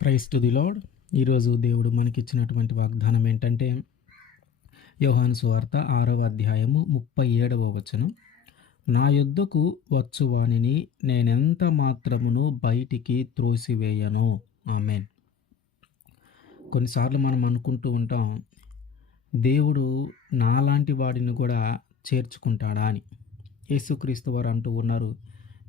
Price to the lord ఈరోజు దేవుడు మనకిచ్చినటువంటి వాగ్దానం ఏంటంటే యోహాను సువార్త ఆరవ అధ్యాయము ముప్పై ఏడవ వచనం. నా యొద్దకు వచ్చువానిని నేనెంత మాత్రమును బయటికి త్రోసివేయను? ఆమెన్. కొన్నిసార్లు మనం అనుకుంటూ ఉంటాం దేవుడు నాలాంటి వాడిని కూడా చేర్చుకుంటాడా అని. యేసుక్రీస్తు వారు అంటూ ఉన్నారు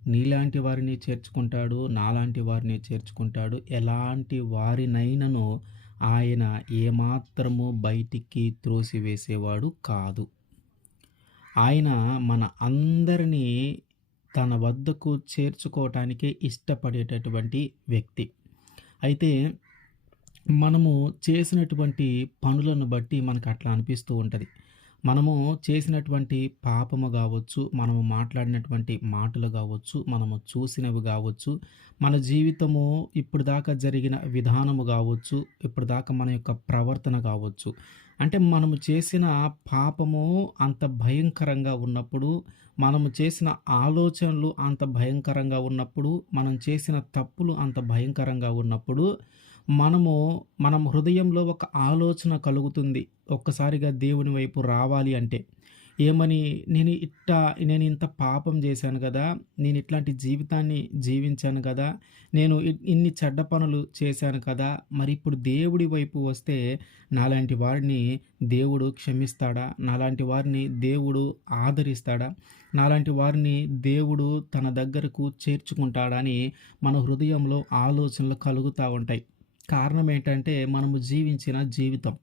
నీలాంటి వారిని చేర్చుకుంటాడు నాలాంటి వారిని చేర్చుకుంటాడు. ఎలాంటి వారినైనను ఆయన ఏమాత్రము బయటికి త్రోసివేసేవాడు కాదు. ఆయన మన అందరినీ తన వద్దకు చేర్చుకోవటానికే ఇష్టపడేటటువంటి వ్యక్తి. అయితే మనము చేసినటువంటి పనులను బట్టి మనకు అట్లా అనిపిస్తూ ఉంటుంది. మనము చేసినటువంటి పాపము కావచ్చు మనము మాట్లాడినటువంటి మాటలు కావచ్చు మనము చూసినవి కావచ్చు మన జీవితము ఇప్పుడు దాకా జరిగిన విధానము కావచ్చు ఇప్పుడు దాకా మన యొక్క ప్రవర్తన కావచ్చు. అంటే మనము చేసిన పాపము అంత భయంకరంగా ఉన్నప్పుడు మనము చేసిన ఆలోచనలు అంత భయంకరంగా ఉన్నప్పుడు మనం చేసిన తప్పులు అంత భయంకరంగా ఉన్నప్పుడు మనము మనం హృదయంలో ఒక ఆలోచన కలుగుతుంది. ఒక్కసారిగా దేవుని వైపు రావాలి అంటే. ఏమని? నేను ఇట్ట నేను ఇంత పాపం చేశాను కదా. నేను ఇట్లాంటి జీవితాన్ని జీవించాను కదా. నేను ఇన్ని చెడ్డ పనులు చేశాను కదా. మరి ఇప్పుడు దేవుడి వైపు వస్తే నాలాంటి వారిని దేవుడు క్షమిస్తాడా? నాలాంటి వారిని దేవుడు ఆదరిస్తాడా? నాలాంటి వారిని దేవుడు తన దగ్గరకు చేర్చుకుంటాడా అని మన హృదయంలో ఆలోచనలు కలుగుతూ ఉంటాయి. కారణం ఏంటంటే మనము జీవించిన జీవితం.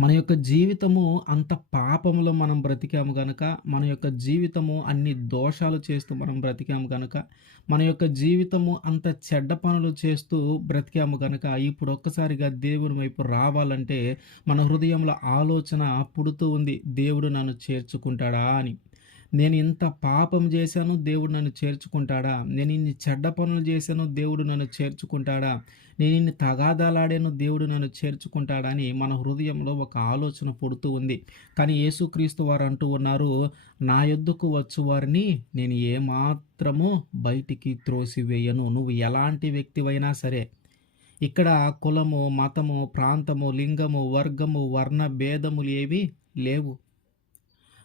మన యొక్క జీవితము అంత పాపములో మనం బ్రతికాము గనక మన యొక్క జీవితము అన్ని దోషాలు చేస్తూ మనం బ్రతికాము గనక మన యొక్క జీవితము అంత చెడ్డ పనులు చేస్తూ బ్రతికాము గనక ఇప్పుడు ఒక్కసారిగా దేవుని వైపు రావాలంటే మన హృదయంలో ఆలోచన పుడుతూ ఉంది దేవుడు నన్ను చేర్చుకుంటాడా? అని. నేను ఇంత పాపం చేశాను దేవుడు నన్ను చేర్చుకుంటాడా? నేను ఇన్ని చెడ్డ పనులు చేశాను దేవుడు నన్ను చేర్చుకుంటాడా? నేను ఇన్ని తగాదాలాడాను దేవుడు నన్ను చేర్చుకుంటాడా? అని మన హృదయంలో ఒక ఆలోచన పుడుతూ ఉంది. కానీ యేసుక్రీస్తు వారు అంటూ ఉన్నారు నా యొద్దకు వచ్చు వారిని నేను ఏమాత్రము బయటికి త్రోసివేయను. నువ్వు ఎలాంటి వ్యక్తివైనా సరే ఇక్కడ కులము మతము ప్రాంతము లింగము వర్గము వర్ణ భేదములు ఏవి లేవు.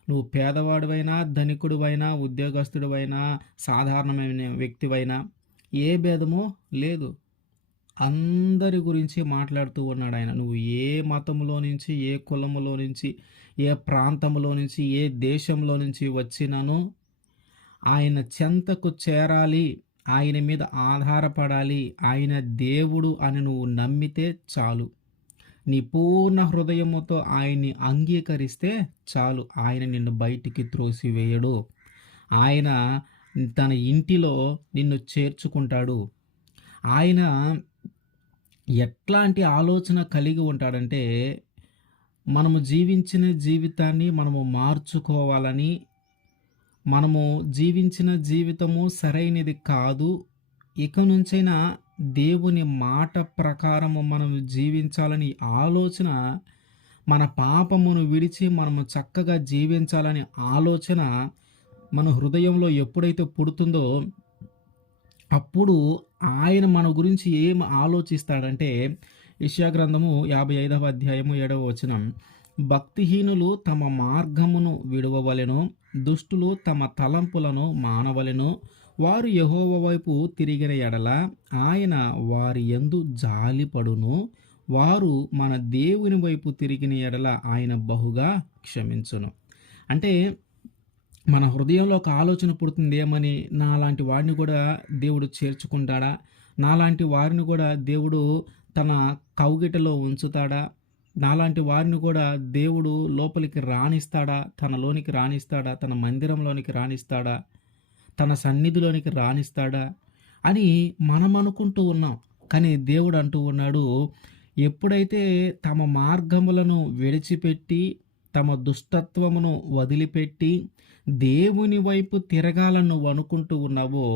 నువ్వు పేదవాడివైనా ధనికుడివైనా ఉద్యోగస్తుడివైనా సాధారణమైన వ్యక్తివైనా ఏ భేదమో లేదు. అందరి గురించి మాట్లాడుతూ ఉన్నాడు ఆయన. నువ్వు ఏ మతంలో నుంచి ఏ కులములో నుంచి ఏ ప్రాంతంలో నుంచి ఏ దేశంలో నుంచి వచ్చినానో ఆయన చెంతకు చేరాలి ఆయన మీద ఆధారపడాలి ఆయన దేవుడు అని నువ్వు నమ్మితే చాలు. నీ పూర్ణ హృదయముతో ఆయన్ని అంగీకరిస్తే చాలు. ఆయన నిన్ను బయటికి త్రోసివేయడు. ఆయన తన ఇంటిలో నిన్ను చేర్చుకుంటాడు. ఆయన ఎట్లాంటి ఆలోచన కలిగి ఉంటాడంటే మనము జీవించిన జీవితాన్ని మనము మార్చుకోవాలని మనము జీవించిన జీవితము సరైనది కాదు. ఇక నుంచైనా దేవుని మాట ప్రకారము మనం జీవించాలని ఆలోచన మన పాపమును విడిచి మనము చక్కగా జీవించాలని ఆలోచన మన హృదయంలో ఎప్పుడైతే పుడుతుందో అప్పుడు ఆయన మన గురించి ఏం ఆలోచిస్తాడంటే ఇష్యా గ్రంథము యాభై ఐదవ అధ్యాయము ఏడవ వచనం భక్తిహీనులు తమ మార్గమును విడువవలెను దుష్టులు తమ తలంపులను మానవలెను వారు యహోవ వైపు తిరిగిన ఎడల ఆయన వారి ఎందు జాలిపడును వారు మన దేవుని వైపు తిరిగిన ఎడల ఆయన బహుగా క్షమించును. అంటే మన హృదయంలో ఒక ఆలోచన పుడుతుంది ఏమని? నాలాంటి వాడిని కూడా దేవుడు చేర్చుకుంటాడా? నాలాంటి వారిని కూడా దేవుడు తన కౌగిటలో ఉంచుతాడా? నాలాంటి వారిని కూడా దేవుడు లోపలికి రాణిస్తాడా? తనలోనికి రాణిస్తాడా? తన మందిరంలోనికి రాణిస్తాడా? తన సన్నిధిలోనికి రాణిస్తాడా అని మనం అనుకుంటూ ఉన్నాం. కానీ దేవుడు అంటూ ఉన్నాడు ఎప్పుడైతే తమ మార్గములను విడిచిపెట్టి తమ దుష్టత్వమును వదిలిపెట్టి దేవుని వైపు తిరగాలని నువ్వు అనుకుంటూ ఉన్నావో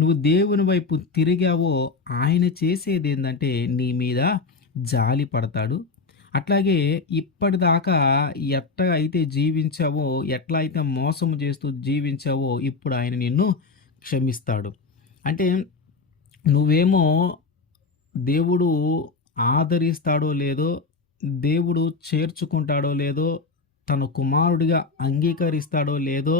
నువ్వు దేవుని వైపు తిరిగావో ఆయన చేసేది ఏంటంటే నీ మీద జాలి పడతాడు. అట్లాగే ఇప్పటిదాకా ఎట్లా అయితే జీవించావో ఎట్లా అయితే మోసము చేస్తూ జీవించావో ఇప్పుడు ఆయన నిన్ను క్షమిస్తాడు. అంటే నువ్వేమో దేవుడు ఆదరిస్తాడో లేదో దేవుడు చేర్చుకుంటాడో లేదో తన కుమారుడిగా అంగీకరిస్తాడో లేదో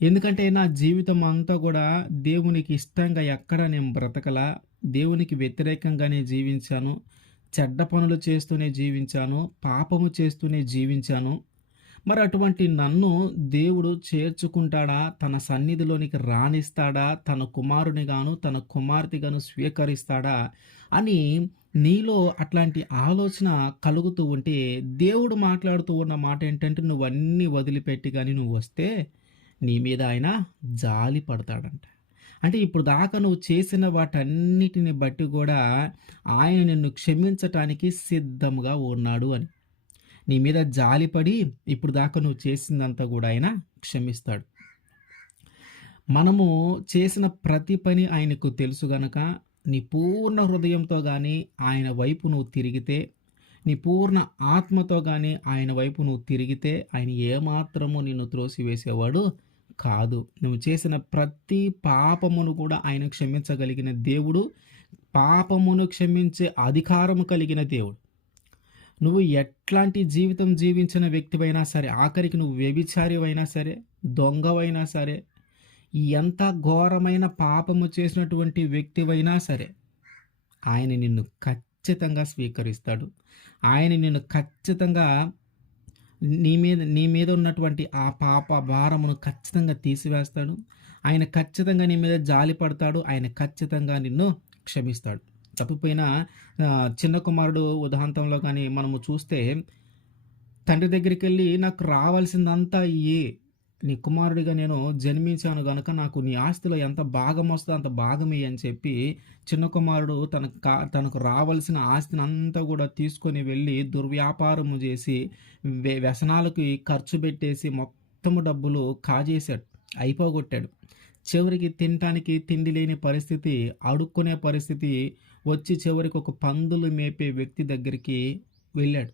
ఎందుకంటే నా జీవితం అంతా కూడా దేవునికి ఇష్టంగా ఎక్కడ నేను బ్రతకలా దేవునికి వ్యతిరేకంగానే జీవించాను. చెడ్డ పనులు చేస్తూనే జీవించాను పాపము చేస్తూనే జీవించాను. మరి అటువంటి నన్ను దేవుడు చేర్చుకుంటాడా? తన సన్నిధిలోనికి రాణిస్తాడా? తన కుమారునిగాను తన కుమార్తెగాను స్వీకరిస్తాడా? అని నీలో అట్లాంటి ఆలోచన కలుగుతూ ఉంటే దేవుడు మాట్లాడుతూ ఉన్న మాట ఏంటంటే నువ్వన్నీ వదిలిపెట్టి కానీ నువ్వు వస్తే నీ మీద ఆయన జాలి పడతాడంట. అంటే ఇప్పుడు దాకా నువ్వు చేసిన వాటన్నిటిని బట్టి కూడా ఆయన నిన్ను క్షమించటానికి సిద్ధంగా ఉన్నాడు అని. నీ మీద జాలిపడి ఇప్పుడు దాకా నువ్వు చేసిందంతా కూడా ఆయన క్షమిస్తాడు. మనము చేసిన ప్రతి పని ఆయనకు తెలుసు గనక నీ పూర్ణ హృదయంతో కానీ ఆయన వైపు నువ్వు తిరిగితే నీ పూర్ణ ఆత్మతో కానీ ఆయన వైపు నువ్వు తిరిగితే ఆయన ఏమాత్రము నిన్ను త్రోసివేసేవాడు కాదు. నువ్వు చేసిన ప్రతి పాపమును కూడా ఆయన క్షమించగలిగిన దేవుడు పాపమును క్షమించే అధికారము కలిగిన దేవుడు. నువ్వు ఎట్లాంటి జీవితం జీవించిన వ్యక్తివైనా సరే ఆఖరికి నువ్వు వ్యభిచారివైనా సరే దొంగవైనా సరే ఎంత ఘోరమైన పాపము చేసినటువంటి వ్యక్తివైనా సరే ఆయన నిన్ను ఖచ్చితంగా స్వీకరిస్తాడు. ఆయన నిన్ను ఖచ్చితంగా నీ మీద నీ మీద ఉన్నటువంటి ఆ పాప భారమును ఖచ్చితంగా తీసివేస్తాడు. ఆయన ఖచ్చితంగా నీ మీద జాలి పడతాడు. ఆయన ఖచ్చితంగా నిన్ను క్షమిస్తాడు. తప్పిపోయిన చిన్న కుమారుడు ఉదాంతంలో కానీ మనము చూస్తే తండ్రి దగ్గరికి వెళ్ళి నాకు రావాల్సిందంతా ఏ నీ కుమారుడిగా నేను జన్మించాను గనుక నాకు నీ ఆస్తిలో ఎంత భాగం వస్తుందో అంత భాగమే అని చెప్పి చిన్న కుమారుడు తనకు కా తనకు రావాల్సిన ఆస్తిని అంతా కూడా తీసుకొని వెళ్ళి దుర్వ్యాపారము చేసి వ్యసనాలకి ఖర్చు పెట్టేసి మొత్తము డబ్బులు కాజేశాడు. అయిపోగొట్టాడు. చివరికి తినటానికి తిండి లేని పరిస్థితి అడుక్కునే పరిస్థితి వచ్చి చివరికి ఒక పందులు మేపే వ్యక్తి దగ్గరికి వెళ్ళాడు.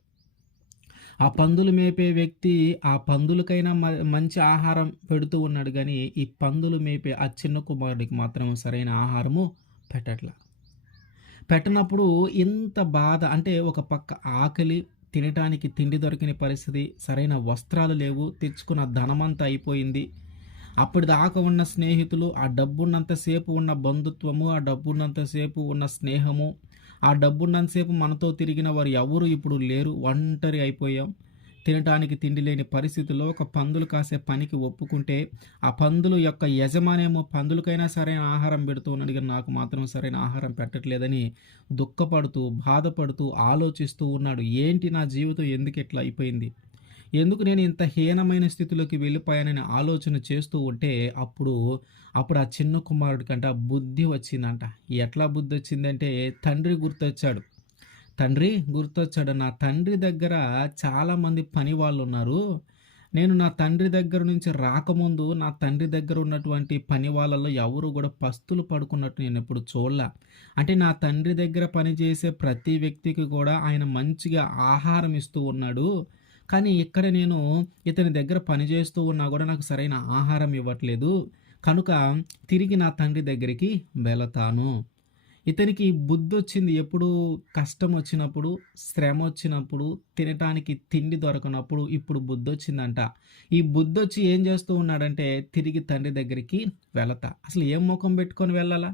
ఆ పందులు మేపే వ్యక్తి ఆ పందులకైనా మంచి ఆహారం పెడుతూ ఉన్నాడు కానీ ఈ పందులు మేపే ఆ చిన్న కుమారుడికి మాత్రం సరైన ఆహారము పెట్టట్లా. పెట్టనప్పుడు ఇంత బాధ అంటే ఒక పక్క ఆకలి తినటానికి తిండి దొరికిన పరిస్థితి సరైన వస్త్రాలు లేవు తెచ్చుకున్న ధనమంతా అయిపోయింది. అప్పటిదాకా ఉన్న స్నేహితులు ఆ డబ్బున్నంతసేపు ఉన్న బంధుత్వము ఆ డబ్బున్నంతసేపు ఉన్న స్నేహము ఆ డబ్బున్నంతసేపు మనతో తిరిగిన వారు ఎవరు ఇప్పుడు లేరు ఒంటరి అయిపోయాం. తినటానికి తిండి లేని పరిస్థితుల్లో ఒక పందులు కాసే పనికి ఒప్పుకుంటే ఆ పందులు యొక్క యజమానేమో పందులకైనా సరైన ఆహారం పెడుతూ ఉన్నాడు. నాకు మాత్రం సరైన ఆహారం పెట్టట్లేదని దుఃఖపడుతూ బాధపడుతూ ఆలోచిస్తూ ఉన్నాడు. ఏంటి నా జీవితం? ఎందుకు ఇట్లా అయిపోయింది? ఎందుకు నేను ఇంత హీనమైన స్థితిలోకి వెళ్ళిపోయానని ఆలోచన చేస్తూ ఉంటే అప్పుడు అప్పుడు ఆ చిన్న కుమారుడికంట బుద్ధి వచ్చిందంట. ఎట్లా బుద్ధి వచ్చిందంటే తండ్రి గుర్తొచ్చాడు. తండ్రి గుర్తొచ్చాడు. నా తండ్రి దగ్గర చాలామంది పని వాళ్ళు ఉన్నారు నేను నా తండ్రి దగ్గర నుంచి రాకముందు నా తండ్రి దగ్గర ఉన్నటువంటి పని వాళ్ళలో ఎవరు కూడా పస్తులు పడుకున్నట్టు నేను ఎప్పుడు చూడలే. అంటే నా తండ్రి దగ్గర పనిచేసే ప్రతి వ్యక్తికి కూడా ఆయన మంచిగా ఆహారం ఇస్తూ ఉన్నాడు. కానీ ఇక్కడ నేను ఇతని దగ్గర పనిచేస్తూ ఉన్నా కూడా నాకు సరైన ఆహారం ఇవ్వట్లేదు. కనుక తిరిగి నా తండ్రి దగ్గరికి వెళతాను. ఇతనికి బుద్ధి వచ్చింది ఎప్పుడు కష్టం వచ్చినప్పుడు శ్రమ వచ్చినప్పుడు తినటానికి తిండి దొరకనప్పుడు ఇప్పుడు బుద్ధి వచ్చిందంట ఈ బుద్ధి వచ్చి ఏం చేస్తూ ఉన్నాడంటే తిరిగి తండ్రి దగ్గరికి వెళతా. అసలు ఏం ముఖం పెట్టుకొని వెళ్ళాలా?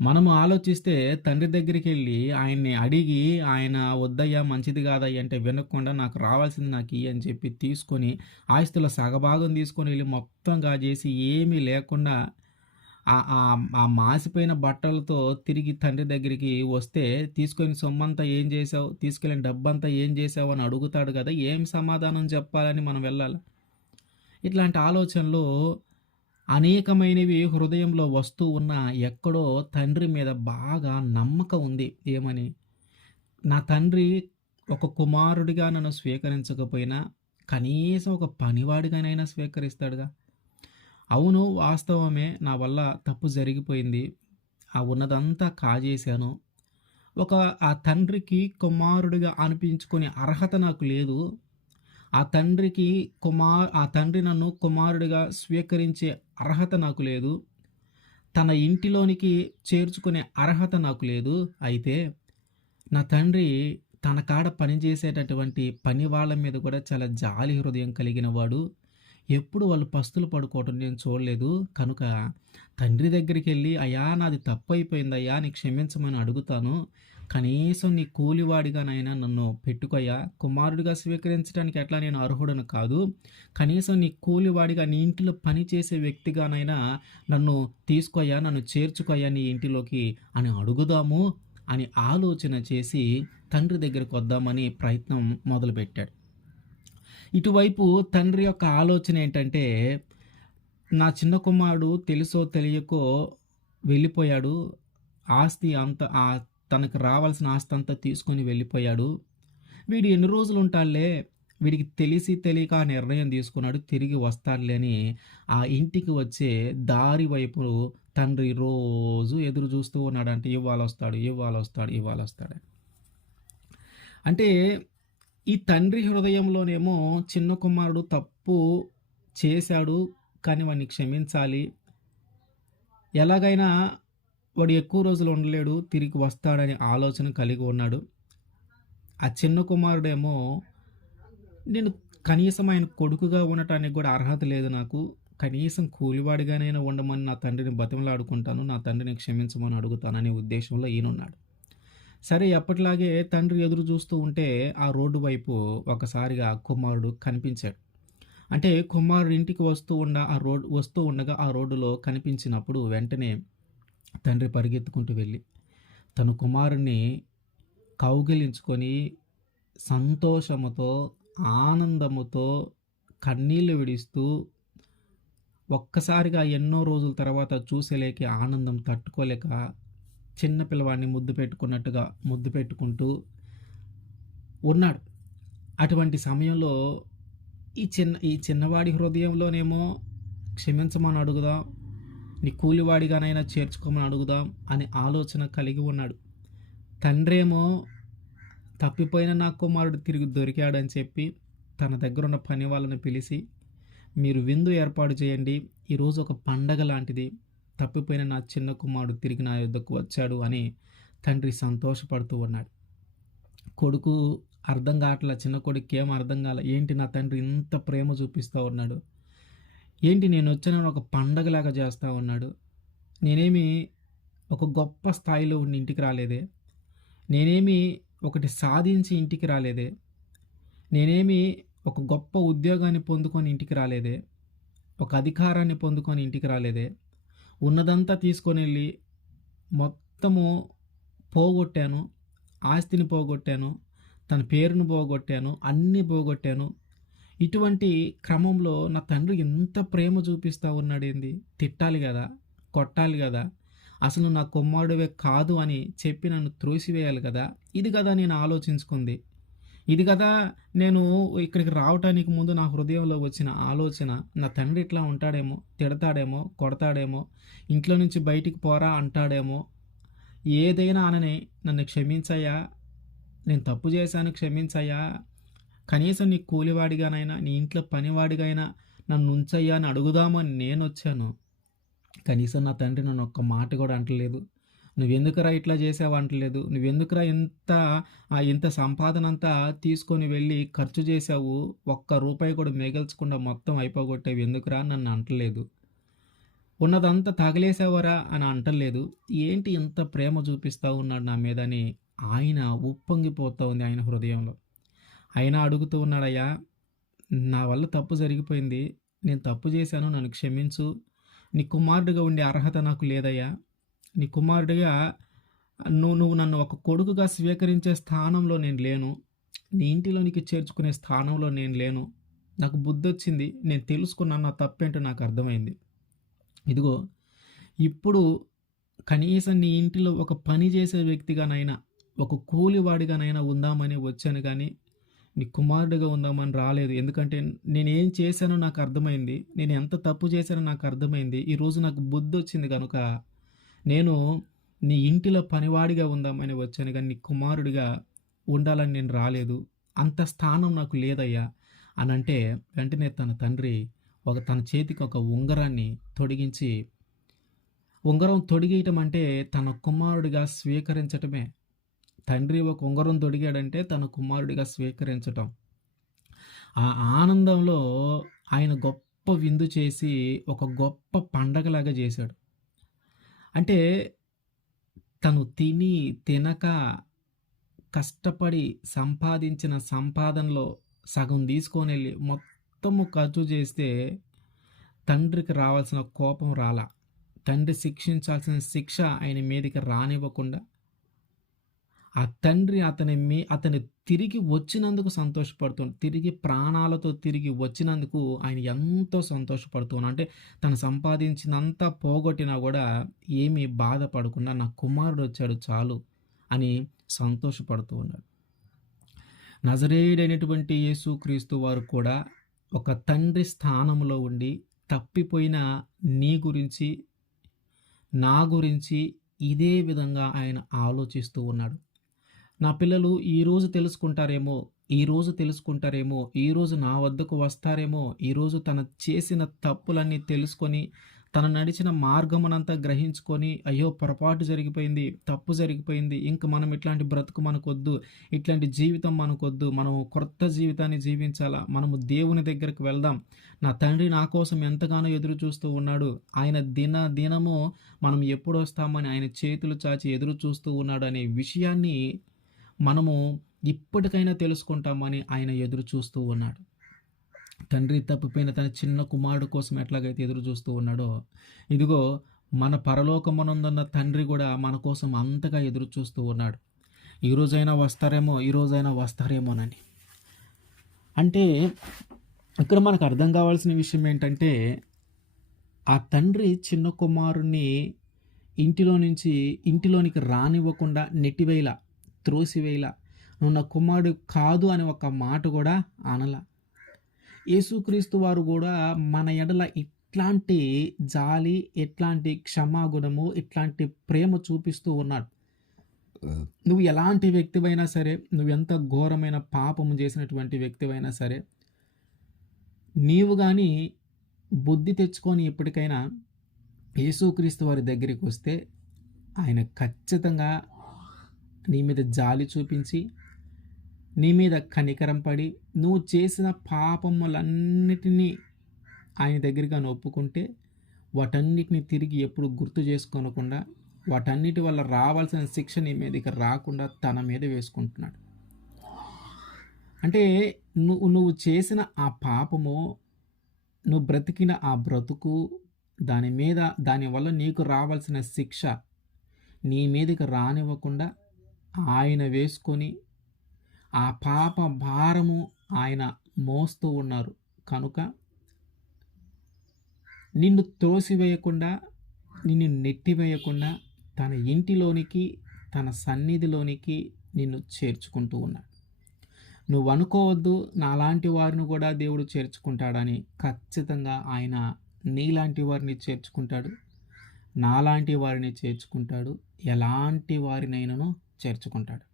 మనము ఆలోచిస్తే తండ్రి దగ్గరికి వెళ్ళి ఆయన్ని అడిగి ఆయన వద్దయ్యా మంచిది కాదయ్యా అంటే వినకుండా నాకు రావాల్సింది నాకు ఇయ్యి అని చెప్పి తీసుకొని ఆస్తుల సగభాగం తీసుకొని వెళ్ళి మొత్తం కాజేసి ఏమీ లేకుండా ఆ మాసిపోయిన బట్టలతో తిరిగి తండ్రి దగ్గరికి వస్తే తీసుకొని సొమ్మంతా ఏం చేసావు తీసుకెళ్ళిన డబ్బంతా ఏం చేసావు అని అడుగుతాడు కదా ఏం సమాధానం చెప్పాలని మనం వెళ్ళాలి? ఇట్లాంటి ఆలోచనలు అనేకమైనవి హృదయంలో వస్తూ ఉన్న ఎక్కడో తండ్రి మీద బాగా నమ్మకం ఉంది. ఏమని? నా తండ్రి ఒక కుమారుడిగా నన్ను స్వీకరించకపోయినా కనీసం ఒక పనివాడిగానైనా స్వీకరిస్తాడుగా. అవును వాస్తవమే నా వల్ల తప్పు జరిగిపోయింది. ఆ ఉన్నదంతా కాజేశాను. ఒక ఆ తండ్రికి కుమారుడిగా అనిపించుకునే అర్హత నాకు లేదు. ఆ తండ్రికి కుమార్ ఆ తండ్రి నన్ను కుమారుడిగా స్వీకరించే అర్హత నాకు లేదు. తన ఇంటిలోనికి చేర్చుకునే అర్హత నాకు లేదు. అయితే నా తండ్రి తన కాడ పనిచేసేటటువంటి పని వాళ్ళ మీద కూడా చాలా జాలి హృదయం కలిగిన వాడు. ఎప్పుడు వాళ్ళు పస్తులు పడుకోవటం నేను చూడలేదు. కనుక తండ్రి దగ్గరికి వెళ్ళి అయ్యా నాది తప్పు అయిపోయిందయ్యా నీ క్షమించమని అడుగుతాను. కనీసం నీ కూలివాడిగానైనా నన్ను పెట్టుకోయా కుమారుడిగా స్వీకరించడానికి ఎట్లా నేను అర్హుడను కాదు. కనీసం నీ కూలివాడిగా నీ ఇంటిలో పనిచేసే వ్యక్తిగానైనా నన్ను తీసుకోయా నన్ను చేర్చుకోయా నీ ఇంటిలోకి అని అడుగుదాము అని ఆలోచన చేసి తండ్రి దగ్గరికి వద్దామని ప్రయత్నం మొదలుపెట్టాడు. ఇటువైపు తండ్రి యొక్క ఆలోచన ఏంటంటే నా చిన్న కుమారుడు తెలుసో తెలియకో వెళ్ళిపోయాడు. ఆస్తి అంత ఆ తనకు రావాల్సిన ఆస్తి అంతా తీసుకొని వెళ్ళిపోయాడు. వీడు ఎన్ని రోజులు ఉంటాడులే వీడికి తెలిసి తెలియక ఆ నిర్ణయం తీసుకున్నాడు. తిరిగి వస్తాడులే అని ఆ ఇంటికి వచ్చే దారి వైపు తండ్రి రోజు ఎదురు చూస్తూ ఉన్నాడు అంటే ఇవాళ వస్తాడు ఇవాళ వస్తాడు ఇవాళ వస్తాడు అంటే ఈ తండ్రి హృదయంలోనేమో చిన్న కుమారుడు తప్పు చేశాడు కానీ వాడిని క్షమించాలి. ఎలాగైనా వాడు ఎక్కువ రోజులు ఉండలేడు తిరిగి వస్తాడనే ఆలోచన కలిగి ఉన్నాడు. ఆ చిన్న కుమారుడేమో నేను కనీసం ఆయన కొడుకుగా ఉండటానికి కూడా అర్హత లేదు నాకు. కనీసం కూలివాడిగానైనా ఉండమని నా తండ్రిని బతిమలాడుకుంటాను నా తండ్రిని క్షమించమని అడుగుతాననే ఉద్దేశంలో ఈయనున్నాడు. సరే ఎప్పటిలాగే తండ్రి ఎదురు చూస్తూ ఉంటే ఆ రోడ్డు వైపు ఒకసారిగా కుమారుడు కనిపించాడు. అంటే కుమారుడు ఇంటికి వస్తూ ఉండ ఆ రోడ్ వస్తూ ఉండగా ఆ రోడ్డులో కనిపించినప్పుడు వెంటనే తండ్రి పరిగెత్తుకుంటూ వెళ్ళి తన కుమారుణ్ణి కౌగిలించుకొని సంతోషముతో ఆనందముతో కన్నీళ్ళు విడిస్తూ ఒక్కసారిగా ఎన్నో రోజుల తర్వాత చూసేలేక ఆనందం తట్టుకోలేక చిన్న పిల్లవాడిని ముద్దు పెట్టుకున్నట్టుగా ముద్దు పెట్టుకుంటూ ఉన్నాడు. అటువంటి సమయంలో ఈ చిన్న ఈ చిన్నవాడి హృదయంలోనేమో క్షమించమని అడుగుదాం నీ కూలివాడిగానైనా చేర్చుకోమని అడుగుదాం అనే ఆలోచన కలిగి ఉన్నాడు. తండ్రేమో తప్పిపోయిన నా కుమారుడు తిరిగి దొరికాడని చెప్పి తన దగ్గర ఉన్న పని వాళ్ళని పిలిచి మీరు విందు ఏర్పాటు చేయండి ఈరోజు ఒక పండగ లాంటిది తప్పిపోయిన నా చిన్న కుమారుడు తిరిగి నా యుద్ధకు వచ్చాడు అని తండ్రి సంతోషపడుతూ ఉన్నాడు. కొడుకు అర్థం కావట్ల చిన్న కొడుకు ఏం అర్థం కాలే ఏంటి నా తండ్రి ఇంత ప్రేమ చూపిస్తూ ఉన్నాడు? ఏంటి నేను వచ్చిన ఒక పండగలాగా చేస్తూ ఉన్నాడు. నేనేమి ఒక గొప్ప స్థాయిలో ఉండి ఇంటికి రాలేదే. నేనేమి ఒకటి సాధించి ఇంటికి రాలేదే. నేనేమి ఒక గొప్ప ఉద్యోగాన్ని పొందుకొని ఇంటికి రాలేదే. ఒక అధికారాన్ని పొందుకొని ఇంటికి రాలేదే. ఉన్నదంతా తీసుకొని వెళ్ళి మొత్తము పోగొట్టాను. ఆస్తిని పోగొట్టాను. తన పేరును పోగొట్టాను. అన్నీ పోగొట్టాను. ఇటువంటి క్రమంలో నా తండ్రి ఎంత ప్రేమ చూపిస్తూ ఉన్నాడేంది తిట్టాలి కదా కొట్టాలి కదా అసలు నా కుమ్మాడువే కాదు అని చెప్పి నన్ను త్రోసివేయాలి కదా ఇది కదా నేను ఆలోచించుకుంది. ఇది కదా నేను ఇక్కడికి రావటానికి ముందు నా హృదయంలో వచ్చిన ఆలోచన నా తండ్రి ఇట్లా ఉంటాడేమో తిడతాడేమో కొడతాడేమో ఇంట్లో నుంచి బయటికి పోరా అంటాడేమో ఏదైనా అనని నన్ను క్షమించయ్యా నేను తప్పు చేశాను క్షమించయ్యా కనీసం నీ కూలివాడిగానైనా నీ ఇంట్లో పనివాడిగైనా నన్ను ఉంచయ్యా అని అడుగుదామని నేను వచ్చాను. కనీసం నా తండ్రి నన్ను ఒక్క మాట కూడా అంటలేదు. నువ్వెందుకురా ఇట్లా చేసావు అంటలేదు. నువ్వెందుకురా ఇంత ఇంత సంపాదన అంతా తీసుకొని వెళ్ళి ఖర్చు చేసావు ఒక్క రూపాయి కూడా మిగల్చకుండా మొత్తం అయిపోగొట్టేవి ఎందుకురా నన్ను అంటలేదు. ఉన్నదంతా తగిలేసావరా అని అంటలేదు. ఏంటి ఇంత ప్రేమ చూపిస్తూ ఉన్నాడు నా మీద అని ఆయన ఉప్పొంగిపోతూ ఉంది ఆయన హృదయంలో. అయినా అడుగుతూ ఉన్నాడయ్యా నా వల్ల తప్పు జరిగిపోయింది. నేను తప్పు చేశాను నన్ను క్షమించు. నీ కుమారుడిగా ఉండే అర్హత నాకు లేదయ్యా. నీ కుమారుడిగా నువ్వు నువ్వు నన్ను ఒక కొడుకుగా స్వీకరించే స్థానంలో నేను లేను. నీ ఇంటిలోనికి చేర్చుకునే స్థానంలో నేను లేను. నాకు బుద్ధి వచ్చింది నేను తెలుసుకున్నాను నా తప్పేంటో నాకు అర్థమైంది. ఇదిగో ఇప్పుడు కనీసం నీ ఇంటిలో ఒక పని చేసే వ్యక్తిగానైనా ఒక కూలివాడిగానైనా ఉందామని వచ్చాను కానీ నీ కుమారుడిగా ఉందామని రాలేదు. ఎందుకంటే నేను ఏం చేశానో నాకు అర్థమైంది. నేను ఎంత తప్పు చేశానో నాకు అర్థమైంది. ఈరోజు నాకు బుద్ధి వచ్చింది కనుక నేను నీ ఇంటిలో పనివాడిగా ఉందామని వచ్చాను కానీ నీ కుమారుడిగా ఉండాలని నేను రాలేదు. అంత స్థానం నాకు లేదయ్యా. అని అంటే వెంటనే తన తండ్రి ఒక తన చేతికి ఒక ఉంగరాన్ని తొడిగించి ఉంగరం తొడిగేయటం అంటే తన కుమారుడిగా స్వీకరించటమే. తండ్రి ఒక ఉంగరం తొడిగాడంటే తన కుమారుడిగా స్వీకరించటం. ఆ ఆనందంలో ఆయన గొప్ప విందు చేసి ఒక గొప్ప పండగలాగా చేశాడు. అంటే తను తిని తినక కష్టపడి సంపాదించిన సంపాదనలో సగం తీసుకొని వెళ్ళి మొత్తము ఖర్చు చేస్తే తండ్రికి రావాల్సిన కోపం రాలా. తండ్రి శిక్షించాల్సిన శిక్ష ఆయన మీదకి రానివ్వకుండా ఆ తండ్రి అతని మీ అతని తిరిగి వచ్చినందుకు సంతోషపడుతున్నాడు తిరిగి ప్రాణాలతో తిరిగి వచ్చినందుకు ఆయన ఎంతో సంతోషపడుతున్నాడు అంటే తను సంపాదించినంత పోగొట్టినా కూడా ఏమీ బాధపడకుండా నా కుమారుడు వచ్చాడు చాలు అని సంతోషపడుతూ ఉన్నాడు. నజరేడైనటువంటి యేసుక్రీస్తు వారు కూడా ఒక తండ్రి స్థానంలో ఉండి తప్పిపోయిన నీ గురించి నా గురించి ఇదే విధంగా ఆయన ఆలోచిస్తూ ఉన్నాడు. నా పిల్లలు ఈరోజు తెలుసుకుంటారేమో ఈరోజు తెలుసుకుంటారేమో ఈరోజు నా వద్దకు వస్తారేమో ఈరోజు తన చేసిన తప్పులన్నీ తెలుసుకొని తన నడిచిన మార్గమునంతా గ్రహించుకొని అయ్యో పొరపాటు జరిగిపోయింది తప్పు జరిగిపోయింది ఇంక మనం ఇట్లాంటి బ్రతుకు మనకొద్దు ఇట్లాంటి జీవితం మనకొద్దు మనం కొత్త జీవితాన్ని జీవించాలా మనము దేవుని దగ్గరకు వెళ్దాం. నా తండ్రి నా కోసం ఎంతగానో ఎదురు చూస్తూ ఉన్నాడు. ఆయన దిన దినము మనం ఎప్పుడు వస్తామని ఆయన చేతులు చాచి ఎదురు చూస్తూ ఉన్నాడు అనే విషయాన్ని మనము ఇప్పటికైనా తెలుసుకుంటామని ఆయన ఎదురు చూస్తూ ఉన్నాడు. తండ్రి తప్పిపోయిన తన చిన్న కుమారుడు కోసం ఎట్లాగైతే ఎదురు చూస్తూ ఉన్నాడో ఇదిగో మన పరలోకమునందున్న తండ్రి కూడా మన కోసం అంతగా ఎదురు చూస్తూ ఉన్నాడు. ఈరోజైనా వస్తారేమో ఈరోజైనా వస్తారేమోనని. అంటే ఇక్కడ మనకు అర్థం కావాల్సిన విషయం ఏంటంటే ఆ తండ్రి చిన్న కుమారుణ్ణి ఇంటిలో నుంచి ఇంటిలోనికి రానివ్వకుండా నెట్టివేయలా. త్రోసివేయలా. నువ్వు నా కుమారుడు కాదు అని ఒక మాట కూడా అనల. యేసుక్రీస్తు వారు కూడా మన ఎడల ఇట్లాంటి జాలి ఎట్లాంటి క్షమాగుణము ఇట్లాంటి ప్రేమ చూపిస్తూ ఉన్నాడు నువ్వు ఎలాంటి వ్యక్తివైనా సరే నువ్వు ఎంత ఘోరమైన పాపము చేసినటువంటి వ్యక్తివైనా సరే నీవు కానీ బుద్ధి తెచ్చుకొని ఎప్పటికైనా యేసుక్రీస్తు వారి దగ్గరికి వస్తే ఆయన ఖచ్చితంగా నీ మీద జాలి చూపించి నీ మీద కనికరం పడి నువ్వు చేసిన పాపములన్నిటినీ ఆయన దగ్గరగా ఒప్పుకుంటే వాటన్నిటిని తిరిగి ఎప్పుడు గుర్తు చేసుకోనకుండా వాటన్నిటి వల్ల రావాల్సిన శిక్ష నీ మీదకి రాకుండా తన మీద వేసుకుంటున్నాడు. అంటే నువ్వు నువ్వు చేసిన ఆ పాపము నువ్వు బ్రతికిన ఆ బ్రతుకు దాని మీద దానివల్ల నీకు రావాల్సిన శిక్ష నీ మీదకి రానివ్వకుండా ఆయన వేసుకొని ఆ పాప భారము ఆయన మోస్తూ ఉన్నారు. కనుక నిన్ను తోసివేయకుండా నిన్ను నెట్టివేయకుండా తన ఇంటిలోనికి తన సన్నిధిలోనికి నిన్ను చేర్చుకుంటూ ఉన్నాడు నువ్వు అనుకోవద్దు నాలాంటి వారిని కూడా దేవుడు చేర్చుకుంటాడని ఖచ్చితంగా ఆయన నీలాంటి వారిని చేర్చుకుంటాడు నాలాంటి వారిని చేర్చుకుంటాడు. ఎలాంటి వారినైనాను చేర్చుకుంటాడు.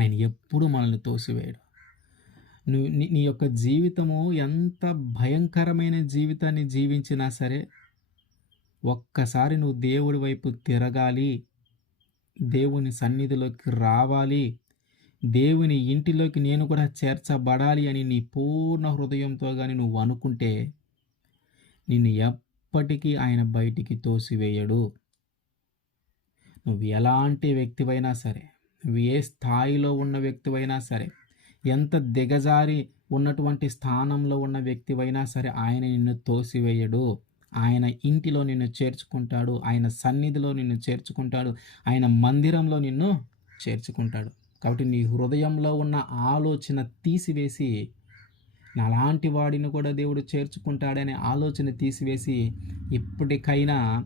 ఆయన ఎప్పుడు మనల్ని తోసివేయడు. నువ్వు నీ నీ యొక్క జీవితము ఎంత భయంకరమైన జీవితాన్ని జీవించినా సరే ఒక్కసారి నువ్వు దేవుడి వైపు తిరగాలి దేవుని సన్నిధిలోకి రావాలి దేవుని ఇంటిలోకి నేను కూడా చేర్చబడాలి అని నీ పూర్ణ హృదయంతో కానీ నువ్వు అనుకుంటే నిన్ను ఎప్పటికీ ఆయన బయటికి తోసివేయడు. నువ్వు ఎలాంటి వ్యక్తివైనా సరే నువ్వు ఏ స్థాయిలో ఉన్న వ్యక్తివైనా సరే ఎంత దిగజారి ఉన్నటువంటి స్థానంలో ఉన్న వ్యక్తివైనా సరే ఆయన నిన్ను తోసివేయడు. ఆయన ఇంటిలో నిన్ను చేర్చుకుంటాడు. ఆయన సన్నిధిలో నిన్ను చేర్చుకుంటాడు. ఆయన మందిరంలో నిన్ను చేర్చుకుంటాడు. కాబట్టి నీ హృదయంలో ఉన్న ఆలోచన తీసివేసి నాలాంటి వాడిని కూడా దేవుడు చేర్చుకుంటాడనే ఆలోచన తీసివేసి ఇప్పటికైనా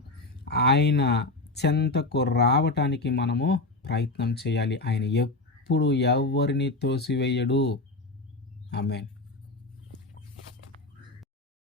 ఆయన చెంతకు రావటానికి మనము ప్రయత్నం చేయాలి. ఆయన ఎప్పుడు ఎవరిని తోసివేయడు. ఆమెన్.